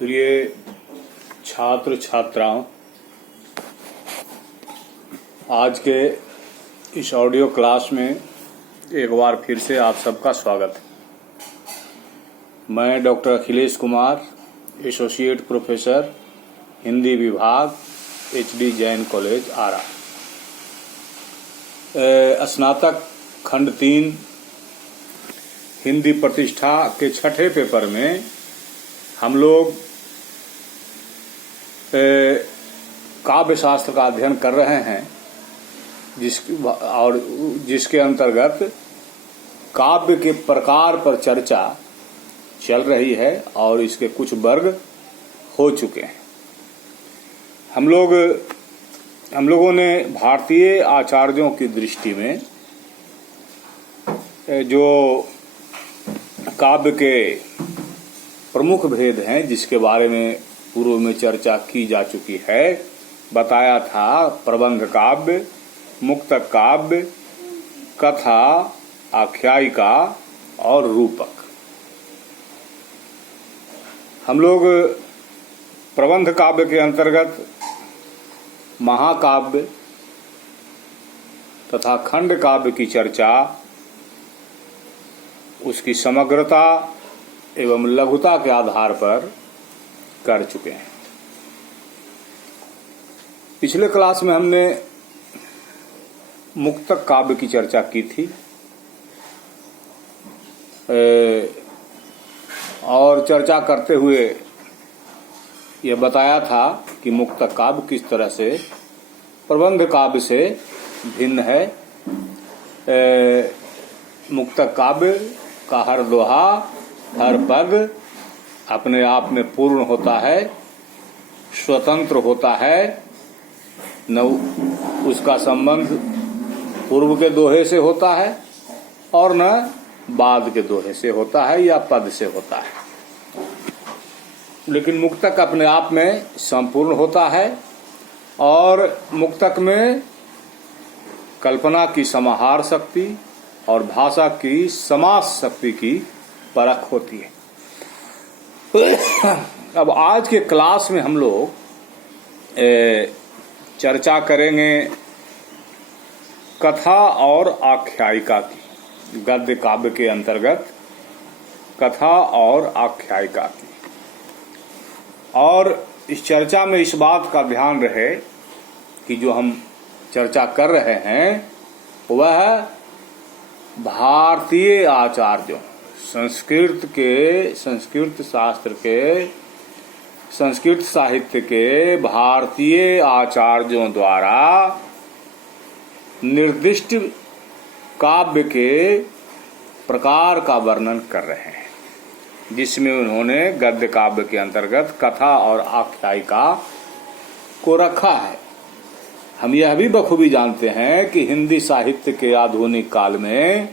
प्रिय छात्र छात्राओं, आज के इस ऑडियो क्लास में एक बार फिर से आप सबका स्वागत है। मैं doctor Akhilesh Kumar, associate professor Hindi विभाग, HD जैन कॉलेज आरा। स्नातक खंड 3 हिंदी प्रतिष्ठा के छठे पेपर में हम लोग काव्य शास्त्र का अध्ययन कर रहे हैं, जिसके अंतर्गत काव्य के प्रकार पर चर्चा चल रही है और इसके कुछ वर्ग हो चुके हैं। हम लोगों ने भारतीय आचार्यों की दृष्टि में जो काव्य के प्रमुख भेद हैं, जिसके बारे में पूर्व में चर्चा की जा चुकी है, बताया था प्रबंध काव्य, मुक्तक काव्य, कथा, आख्यायिका और रूपक। हम लोग प्रबंध काव्य के अंतर्गत महाकाव्य तथा खंड काव्य की चर्चा, उसकी समग्रता एवं लघुता के आधार पर कर चुके हैं। पिछले क्लास में हमने मुक्तक काव्य की चर्चा की थी और चर्चा करते हुए यह बताया था कि मुक्तक काव्य किस तरह से प्रबंध काव्य से भिन्न है। मुक्तक काव्य का हर दोहा, हर पद अपने आप में पूर्ण होता है, स्वतंत्र होता है, न उसका संबंध पूर्व के दोहे से होता है और न बाद के दोहे से होता है या पद से होता है। लेकिन मुक्तक अपने आप में संपूर्ण होता है और मुक्तक में कल्पना की समाहार शक्ति और भाषा की समास शक्ति की परख होती है। अब आज के क्लास में हम लोग चर्चा करेंगे कथा और आख्यायिका की, गद्य काव्य के अंतर्गत कथा और आख्यायिका की। और इस चर्चा में इस बात का ध्यान रहे कि जो हम चर्चा कर रहे हैं वह भारतीय आचार्यों, संस्कृत शास्त्र के, संस्कृत साहित्य के भारतीय आचार्यों द्वारा निर्दिष्ट काव्य के प्रकार का वर्णन कर रहे हैं, जिसमें उन्होंने गद्य काव्य के अंतर्गत कथा और आख्यायिका को रखा है। हम यह भी बखूबी जानते हैं कि हिंदी साहित्य के आधुनिक काल में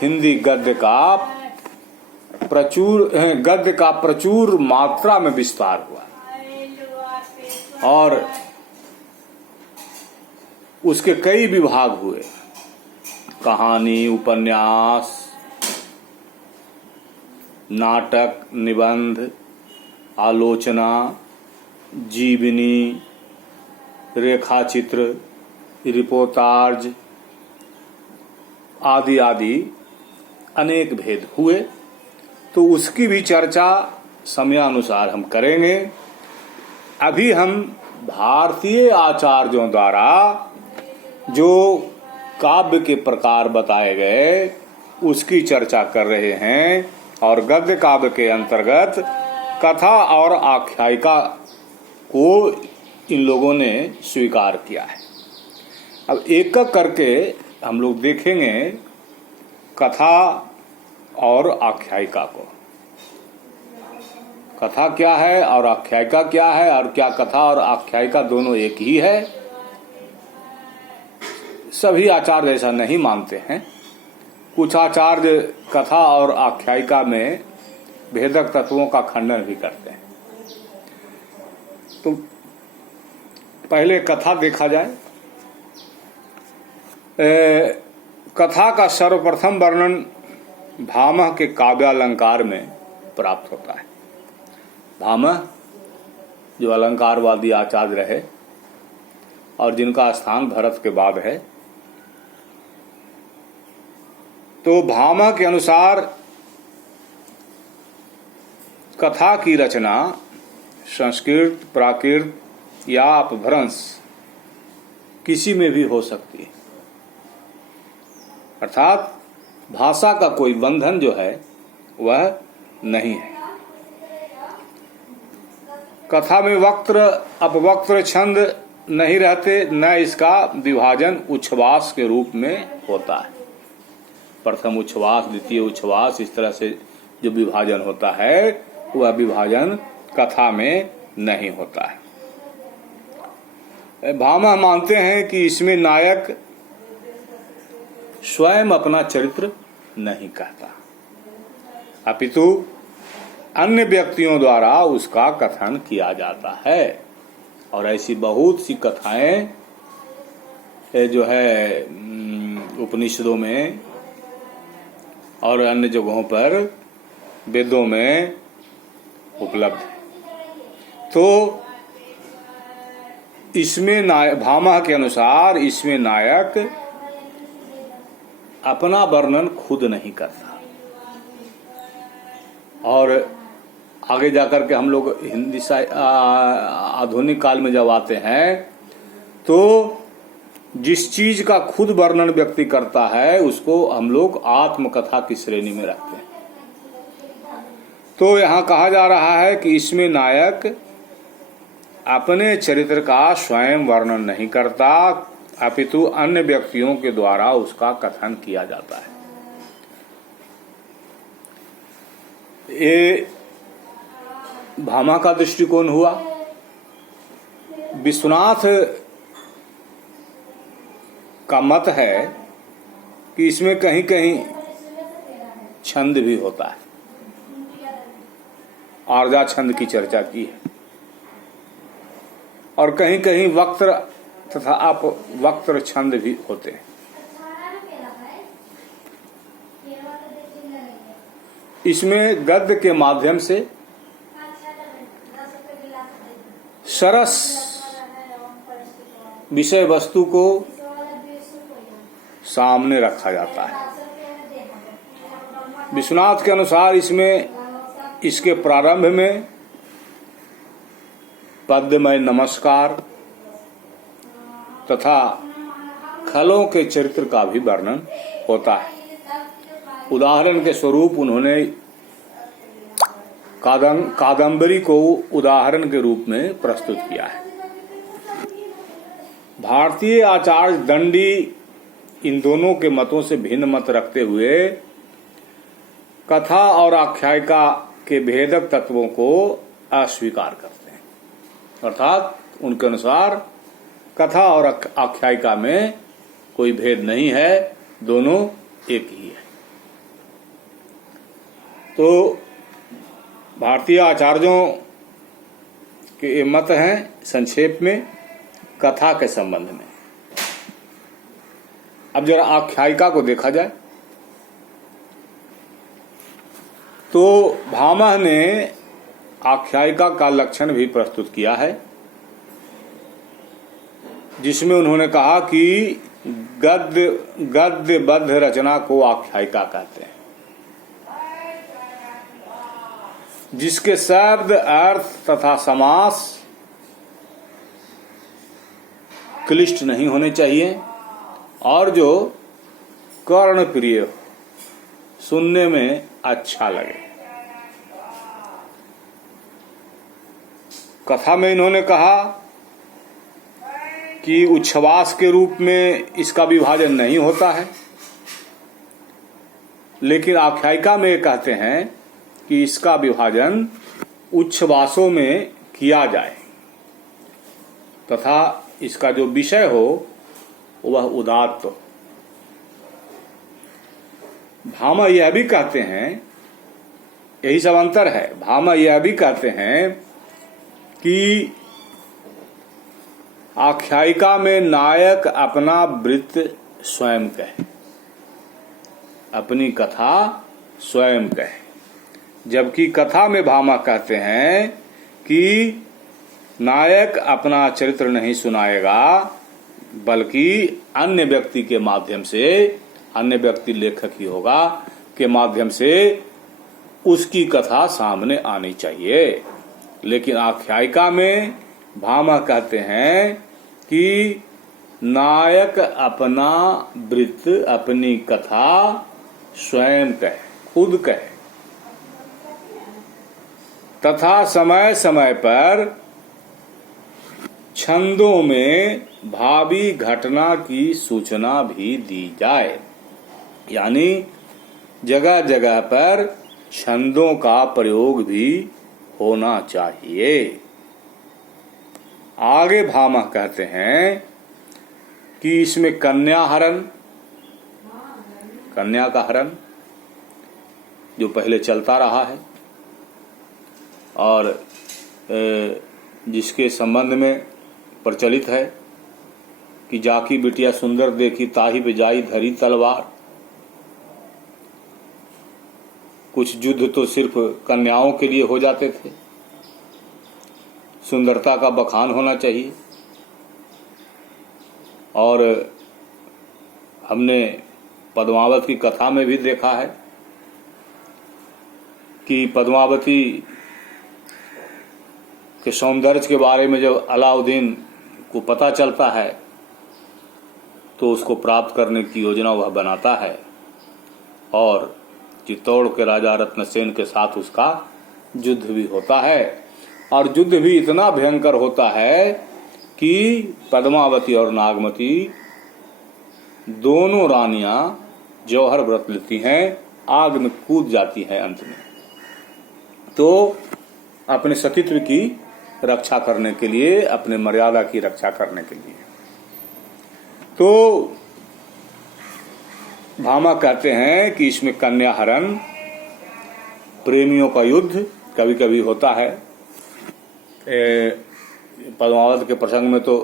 हिंदी गद्य का प्रचुर मात्रा में विस्तार हुआ और उसके कई विभाग हुए। कहानी, उपन्यास, नाटक, निबंध, आलोचना, जीवनी, रेखाचित्र, रिपोर्टाज आदि आदि अनेक भेद हुए। तो उसकी भी चर्चा समयानुसार हम करेंगे। अभी हम भारतीय आचार्यों द्वारा जो काव्य के प्रकार बताए गए उसकी चर्चा कर रहे हैं और गद्य काव्य के अंतर्गत कथा और आख्यायिका को इन लोगों ने स्वीकार किया है। अब एक एक करके हम लोग देखेंगे कथा और आख्यायिका को। कथा क्या है और आख्यायिका क्या है, और क्या कथा और आख्यायिका दोनों एक ही है? सभी आचार्य ऐसा नहीं मानते हैं। कुछ आचार्य कथा और आख्यायिका में भेदक तत्वों का खंडन भी करते हैं। तो पहले कथा देखा जाए। कथा का सर्वप्रथम वर्णन भामह के काव्यालंकार में प्राप्त होता है। भामह जो अलंकारवादी आचार्य रहे और जिनका स्थान भरत के बाद है, तो भामह के अनुसार कथा की रचना संस्कृत, प्राकृत या अपभ्रंश किसी में भी हो सकती है। अर्थात भाषा का कोई बंधन जो है वह नहीं है। कथा में वक्त्र अपवक्त्र छंद नहीं रहते, न इसका विभाजन उच्छ्वास के रूप में होता है। प्रथम उच्छ्वास, द्वितीय उच्छ्वास, इस तरह से जो विभाजन होता है वह विभाजन कथा में नहीं होता है। भामह मानते हैं कि इसमें नायक स्वयं अपना चरित्र नहीं कहता, अपितु अन्य व्यक्तियों द्वारा उसका कथन किया जाता है। और ऐसी बहुत सी कथाएं जो है उपनिषदों में और अन्य जगहों पर वेदों में उपलब्ध है। तो इसमें भामह के अनुसार इसमें नायक अपना वर्णन खुद नहीं करता। और आगे जाकर के हम लोग हिंदी आधुनिक काल में जब आते हैं तो जिस चीज का खुद वर्णन व्यक्ति करता है उसको हम लोग आत्मकथा की श्रेणी में रखते हैं। तो यहाँ कहा जा रहा है कि इसमें नायक अपने चरित्र का स्वयं वर्णन नहीं करता, अपितु अन्य व्यक्तियों के द्वारा उसका कथन किया जाता है। ये भामह का दृष्टिकोण हुआ। विश्वनाथ का मत है कि इसमें कहीं कहीं छंद भी होता है। आर्जा छंद की चर्चा की है और कहीं कहीं वक्त्र तथा अपवक्त्र छंद भी होते हैं। इसमें गद्य के माध्यम से सरस विषय वस्तु को सामने रखा जाता है। विश्वनाथ के अनुसार इसमें इसके प्रारंभ में पद्यमय नमस्कार तथा खलों के चरित्र का भी वर्णन होता है। उदाहरण के स्वरूप उन्होंने कादंबरी को उदाहरण के रूप में प्रस्तुत किया है। भारतीय आचार्य दंडी इन दोनों के मतों से भिन्न मत रखते हुए कथा और आख्यायिका के भेदक तत्वों को अस्वीकार करते हैं। अर्थात उनके अनुसार कथा और आख्यायिका में कोई भेद नहीं है, दोनों एक ही है। तो भारतीय आचार्यों के मत हैं संक्षेप में कथा के संबंध में। अब जरा आख्यायिका को देखा जाए तो भामह ने आख्यायिका का लक्षण भी प्रस्तुत किया है, जिसमें उन्होंने कहा कि गद्यबद्ध रचना को आख्यायिका कहते हैं, जिसके शब्द, अर्थ तथा समास क्लिष्ट नहीं होने चाहिए और जो कर्ण प्रिय हो, सुनने में अच्छा लगे। कथा में इन्होंने कहा कि उच्छ्वास के रूप में इसका विभाजन नहीं होता है, लेकिन आख्यायिका में कहते हैं कि इसका विभाजन उच्छ्वासों में किया जाए तथा इसका जो विषय हो वह उदात्त हो। भामह यह भी कहते हैं, यही सब अंतर है, भामह यह भी कहते हैं कि आख्यायिका में नायक अपना वृत्त स्वयं कहे, अपनी कथा स्वयं कहे, जबकि कथा में भामह कहते हैं कि नायक अपना चरित्र नहीं सुनाएगा, बल्कि अन्य व्यक्ति के माध्यम से, अन्य व्यक्ति लेखक ही होगा, के माध्यम से उसकी कथा सामने आनी चाहिए। लेकिन आख्यायिका में भामा कहते हैं कि नायक अपना वृत्त, अपनी कथा स्वयं कहे, खुद कहे, तथा समय समय पर छंदों में भावी घटना की सूचना भी दी जाए। यानी जगह जगह पर छंदों का प्रयोग भी होना चाहिए। आगे भामा कहते हैं कि इसमें कन्या हरण, कन्या का हरण जो पहले चलता रहा है और जिसके संबंध में प्रचलित है कि जाकी बिटिया सुंदर देखी ताही पे जाई धरी तलवार। कुछ युद्ध तो सिर्फ कन्याओं के लिए हो जाते थे, सुंदरता का बखान होना चाहिए। और हमने पद्मावत की कथा में भी देखा है कि पद्मावती के सौंदर्य के बारे में जब अलाउद्दीन को पता चलता है तो उसको प्राप्त करने की योजना वह बनाता है और चित्तौड़ के राजा रत्नसेन के साथ उसका युद्ध भी होता है। और युद्ध भी इतना भयंकर होता है कि पद्मावती और नागमती दोनों रानियां जौहर व्रत लेती हैं, आग में कूद जाती हैं अंत में, तो अपने सतीत्व की रक्षा करने के लिए, अपने मर्यादा की रक्षा करने के लिए। तो भामा कहते हैं कि इसमें कन्या हरण, प्रेमियों का युद्ध कभी कभी होता है। पद्मावत के प्रसंग में तो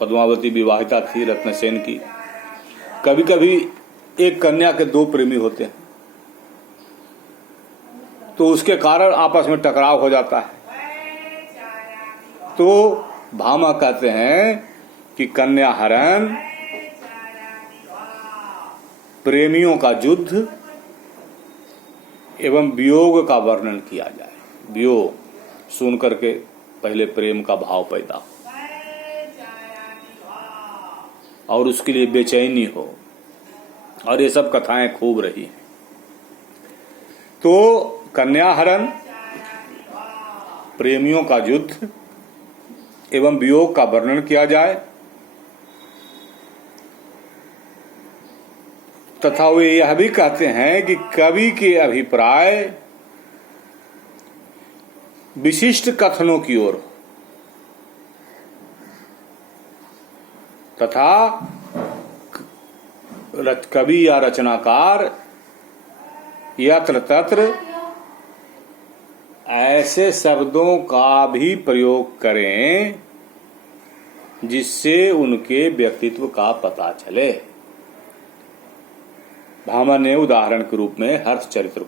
पद्मावती विवाहिता थी रत्नसेन की। कभी कभी एक कन्या के दो प्रेमी होते हैं तो उसके कारण आपस में टकराव हो जाता है। तो भामा कहते हैं कि कन्या हरण, प्रेमियों का युद्ध एवं वियोग का वर्णन किया जाए। वियोग सुन करके पहले प्रेम का भाव पैदा हो और उसके लिए बेचैनी हो, और ये सब कथाएं खूब रही हैं। तो कन्या हरण, प्रेमियों का युद्ध एवं वियोग का वर्णन किया जाए, तथा वे यह भी कहते हैं कि कवि के अभिप्राय विशिष्ट कथनों की ओर तथा कवि या रचनाकार यत्र तत्र ऐसे शब्दों का भी प्रयोग करें जिससे उनके व्यक्तित्व का पता चले। भामा ने उदाहरण के रूप में हर्ष चरित्र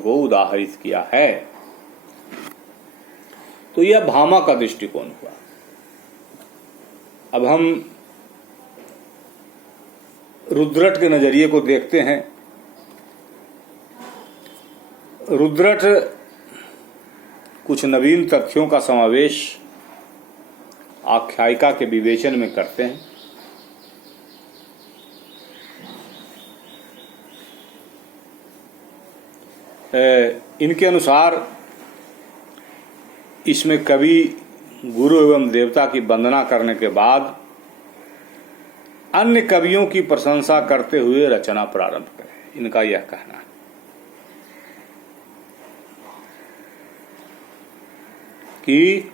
को उदाहरित किया है। तो यह भामा का दृष्टिकोण हुआ। अब हम रुद्रट के नजरिए को देखते हैं। रुद्रट कुछ नवीन तथ्यों का समावेश आख्यायिका के विवेचन में करते हैं। इनके अनुसार इसमें कवि गुरु एवं देवता की वंदना करने के बाद अन्य कवियों की प्रशंसा करते हुए रचना प्रारंभ करें, इनका यह कहना है। कि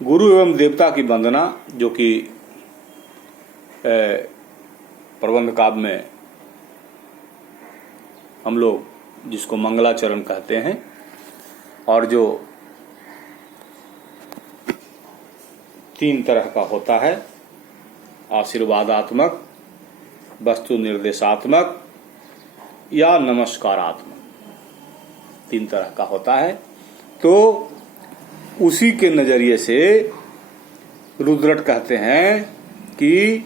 गुरु एवं देवता की वंदना, जो कि प्रबंध काव्य में हम लोग जिसको मंगलाचरण कहते हैं, और जो 3 तरह का होता है, आशीर्वादात्मक, वस्तु निर्देशात्मक या नमस्कारात्मक, 3 तरह का होता है। तो उसी के नजरिए से रुद्रट कहते हैं कि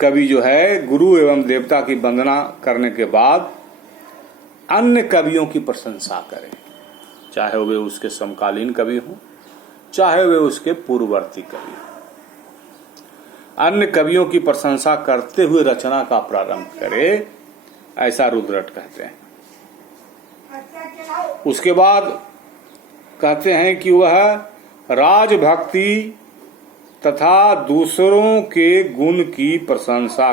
कवि जो है गुरु एवं देवता की वंदना करने के बाद अन्य कवियों की प्रशंसा करे, चाहे वे उसके समकालीन कवि हों, चाहे वे उसके पूर्ववर्ती कवि हों। अन्य कवियों की प्रशंसा करते हुए रचना का प्रारंभ करे, ऐसा रुद्रट कहते हैं। उसके बाद कहते हैं कि वह राजभक्ति तथा दूसरों के गुण की प्रशंसा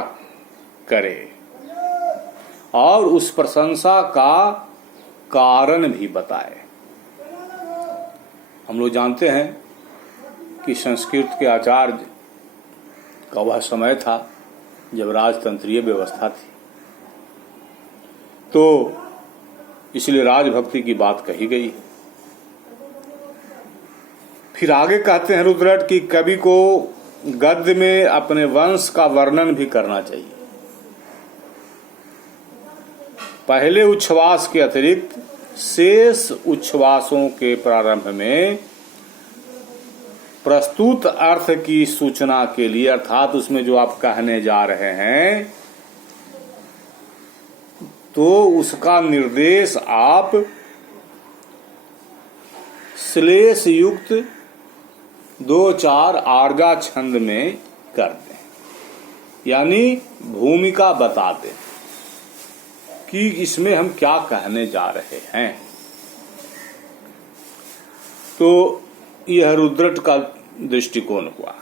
करे और उस प्रशंसा का कारण भी बताए। हम लोग जानते हैं कि संस्कृत के आचार्य का वह समय था जब राजतंत्रीय व्यवस्था थी, तो इसलिए राजभक्ति की बात कही गई। फिर आगे कहते हैं रुद्रट कि कवि को गद्य में अपने वंश का वर्णन भी करना चाहिए। पहले उच्छ्वास के अतिरिक्त शेष उच्छ्वासों के प्रारंभ में प्रस्तुत अर्थ की सूचना के लिए, अर्थात उसमें जो आप कहने जा रहे हैं, तो उसका निर्देश आप श्लेष युक्त 2-4 आर्गा छंद में कर दें, यानी भूमिका बता दें कि इसमें हम क्या कहने जा रहे हैं। तो यह रुद्रट का दृष्टिकोण हुआ।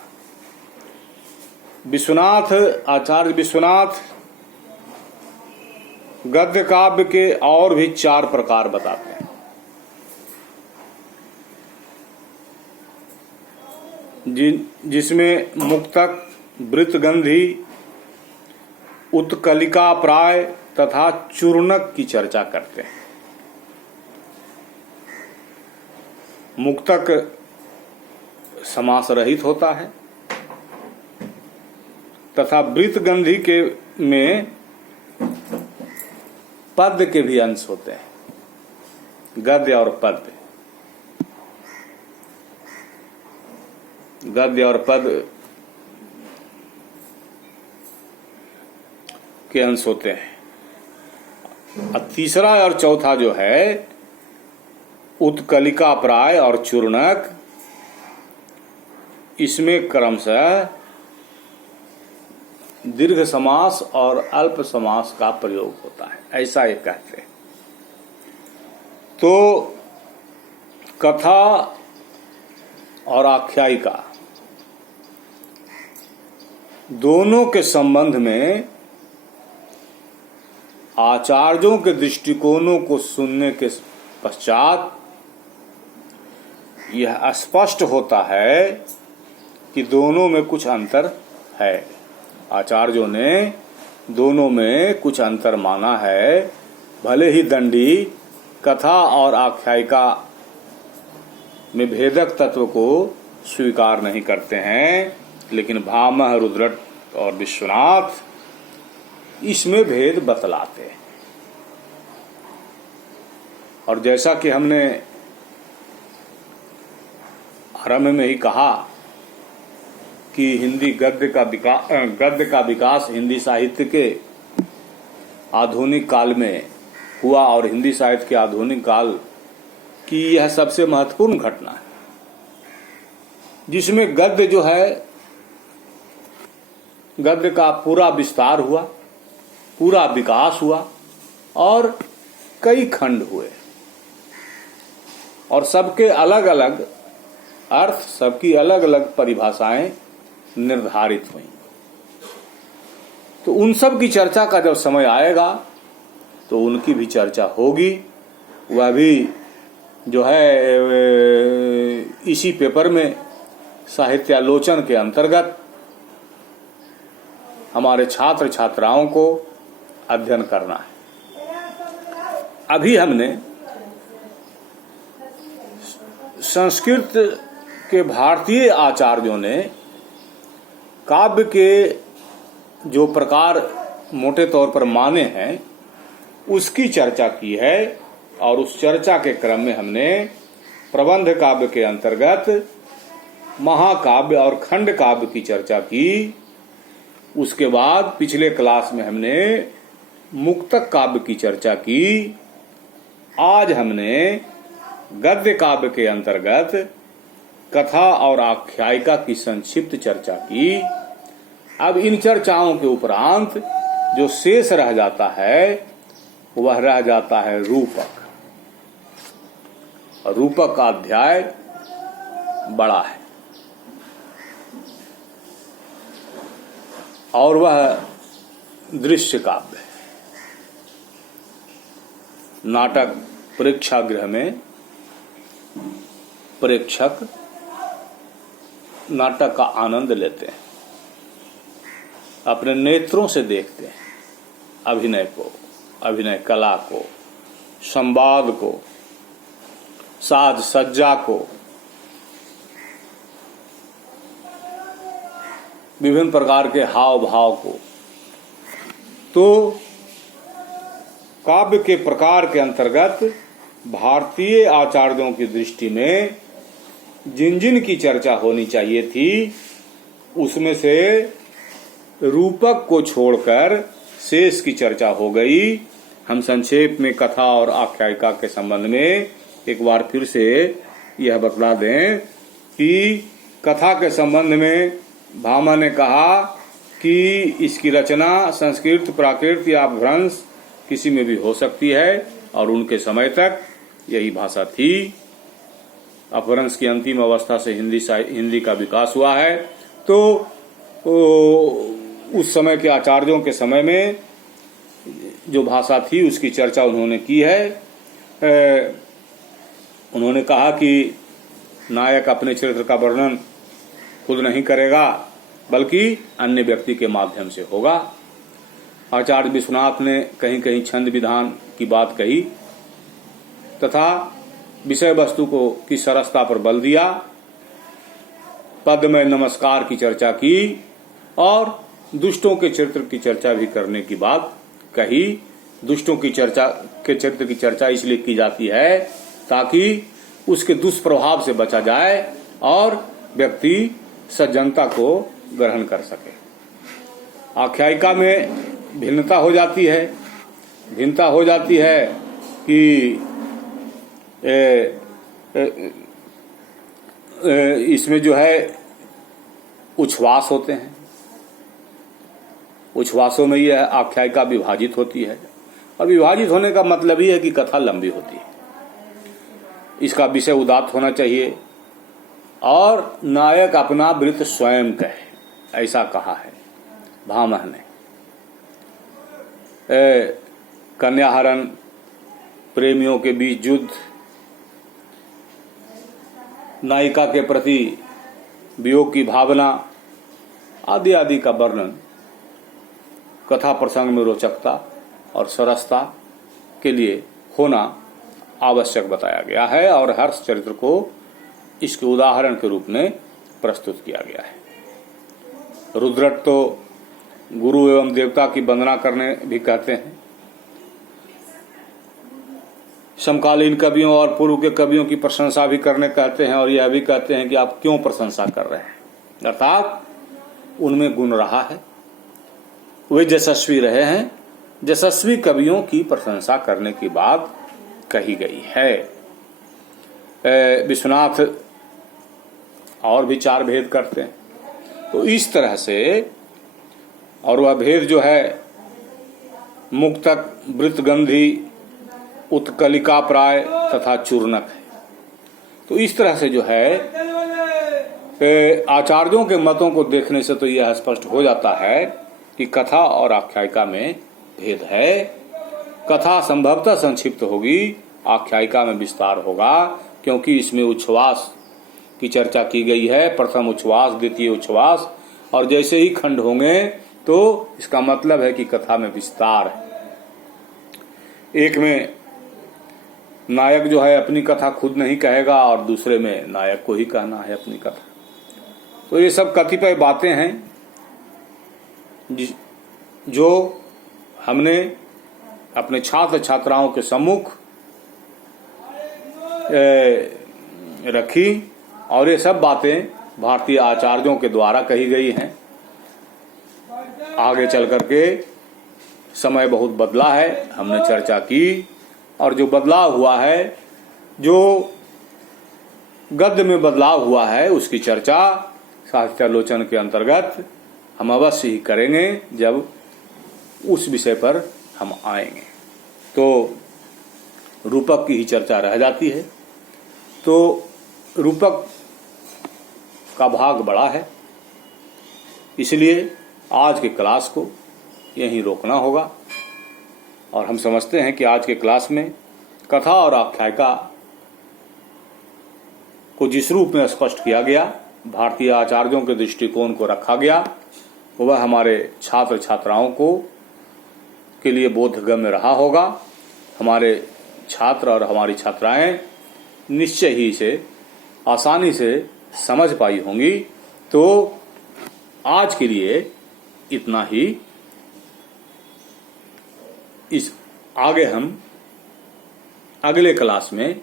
विश्वनाथ, आचार्य विश्वनाथ गद्य काव्य के और भी 4 प्रकार बताते हैं। जिसमें मुक्तक, वृत्तगंधी, उत्कलिका प्राय तथा चूर्णक की चर्चा करते हैं। मुक्तक समास रहित होता है तथा वृत्तगंधी के में पद्य के भी अंश होते हैं, गद्य और पद्य। गद्य और पद्य के अंश होते हैं। और तीसरा और चौथा जो है उत्कलिका प्राय और चूर्णक, इसमें क्रमशः दीर्घ समास और अल्प समास का प्रयोग होता है, ऐसा ये कहते हैं। तो कथा और आख्यायिका दोनों के संबंध में आचार्यों के दृष्टिकोणों को सुनने के पश्चात यह स्पष्ट होता है कि दोनों में कुछ अंतर है। आचार्यों ने दोनों में कुछ अंतर माना है। भले ही दंडी कथा और आख्यायिका में भेदक तत्व को स्वीकार नहीं करते हैं, लेकिन भामह, रुद्रट और विश्वनाथ इसमें भेद बतलाते हैं। और जैसा कि हमने आरंभ में ही कहा कि हिंदी गद्य का विकास हिंदी साहित्य के आधुनिक काल में हुआ और हिंदी साहित्य के आधुनिक काल की यह सबसे महत्वपूर्ण घटना है, जिसमें गद्य जो है, गद्य का पूरा विस्तार हुआ, पूरा विकास हुआ और कई खंड हुए और सबके अलग अलग अर्थ, सबकी अलग अलग परिभाषाएं निर्धारित हुई। तो उन सब की चर्चा का जब समय आएगा तो उनकी भी चर्चा होगी। वह भी जो है इसी पेपर में साहित्यालोचन के अंतर्गत हमारे छात्र छात्राओं को अध्ययन करना है। अभी हमने संस्कृत के भारतीय आचार्यों ने काव्य के जो प्रकार मोटे तौर पर माने हैं उसकी चर्चा की है और उस चर्चा के क्रम में हमने प्रबंध काव्य के अंतर्गत महाकाव्य और खंड काव्य की चर्चा की। उसके बाद पिछले क्लास में हमने मुक्तक काव्य की चर्चा की। आज हमने गद्य काव्य के अंतर्गत कथा और आख्यायिका की संक्षिप्त चर्चा की। अब इन चर्चाओं के उपरांत जो शेष रह जाता है वह रह जाता है रूपक। रूपक का अध्याय बड़ा है और वह दृश्य काव्य है। नाटक प्रेक्षागृह में प्रेक्षक नाटक का आनंद लेते हैं, अपने नेत्रों से देखते हैं अभिनय को, अभिनय कला को, संवाद को, साज सज्जा को, विभिन्न प्रकार के हाव भाव को। तो काव्य के प्रकार के अंतर्गत भारतीय आचार्यों की दृष्टि में जिन जिन की चर्चा होनी चाहिए थी उसमें से रूपक को छोड़कर शेष की चर्चा हो गई। हम संक्षेप में कथा और आख्यायिका के संबंध में एक बार फिर से यह बतला दें कि कथा के संबंध में भामा ने कहा कि इसकी रचना संस्कृत, प्राकृत या भ्रंश किसी में भी हो सकती है और उनके समय तक यही भाषा थी। अपभ्रंश की अंतिम अवस्था से हिंदी का विकास हुआ है। तो उस समय के आचार्यों के समय में जो भाषा थी उसकी चर्चा उन्होंने की है। उन्होंने कहा कि नायक अपने चरित्र का वर्णन खुद नहीं करेगा बल्कि अन्य व्यक्ति के माध्यम से होगा। आचार्य विश्वनाथ ने कहीं कहीं छंद विधान की बात कही तथा विषय वस्तु को की सरसता पर बल दिया। पद में नमस्कार की चर्चा की और दुष्टों के चरित्र की चर्चा भी करने की बात कही। दुष्टों की चर्चा के चरित्र की चर्चा इसलिए की जाती है ताकि उसके दुष्प्रभाव से बचा जाए और व्यक्ति सज्जनता को ग्रहण कर सके। आख्यायिका में भिन्नता हो जाती है। भिन्नता हो जाती है कि इसमें जो है उच्छ्वास होते हैं। उच्छ्वासों में यह आख्यायिका विभाजित होती है और विभाजित होने का मतलब ही है कि कथा लंबी होती है। इसका विषय उदात्त होना चाहिए और नायक अपना वृत्त स्वयं कहे, ऐसा कहा है भामह ने। कन्याहरण, प्रेमियों के बीच युद्ध, नायिका के प्रति वियोग की भावना आदि आदि का वर्णन कथा प्रसंग में रोचकता और सरसता के लिए होना आवश्यक बताया गया है और हर्ष चरित्र को इसके उदाहरण के रूप में प्रस्तुत किया गया है। रुद्रट तो गुरु एवं देवता की वंदना करने भी कहते हैं। समकालीन कवियों और पूर्व के कवियों की प्रशंसा भी करने कहते हैं और यह भी कहते हैं कि आप क्यों प्रशंसा कर रहे हैं, अर्थात उनमें गुण रहा है, वे यशस्वी रहे हैं। यशस्वी कवियों की प्रशंसा करने की बात कही गई है। विश्वनाथ और भी 4 भेद करते हैं। तो इस तरह से, और वह भेद जो है मुक्तक, वृत्तगंधी, उत्कलिका प्राय तथा चूर्णक है। तो इस तरह से जो है आचार्यों के मतों को देखने से तो यह स्पष्ट हो जाता है कि कथा और आख्यायिका में भेद है। कथा संभवतः संक्षिप्त होगी, आख्यायिका में विस्तार होगा, क्योंकि इसमें उच्छ्वास की चर्चा की गई है। प्रथम उच्छ्वास, द्वितीय उच्छ्वास, और जैसे ही खंड होंगे तो इसका मतलब है कि कथा में विस्तार है। एक में नायक जो है अपनी कथा खुद नहीं कहेगा और दूसरे में नायक को ही कहना है अपनी कथा। तो ये सब कतिपय बातें हैं जो हमने अपने छात्र छात्राओं के सम्मुख रखी और ये सब बातें भारतीय आचार्यों के द्वारा कही गई हैं। आगे चल करके समय बहुत बदला है, हमने चर्चा की, और जो बदलाव हुआ है, जो गद्य में बदलाव हुआ है, उसकी चर्चा साहित्यालोचन के अंतर्गत हम अवश्य ही करेंगे जब उस विषय पर हम आएंगे। तो रूपक की ही चर्चा रह जाती है। तो रूपक का भाग बड़ा है, इसलिए आज के क्लास को यहीं रोकना होगा। और हम समझते हैं कि आज के क्लास में कथा और आख्यायिका को जिस रूप में स्पष्ट किया गया, भारतीय आचार्यों के दृष्टिकोण को रखा गया, वह हमारे छात्र छात्राओं को के लिए बोधगम्य रहा होगा। हमारे छात्र और हमारी छात्राएं निश्चय ही इसे आसानी से समझ पाई होंगी। तो आज के लिए इतना ही। इस आगे हम अगले क्लास में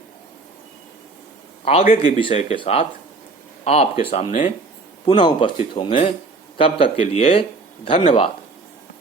आगे के विषय के साथ आपके सामने पुनः उपस्थित होंगे। तब तक के लिए धन्यवाद।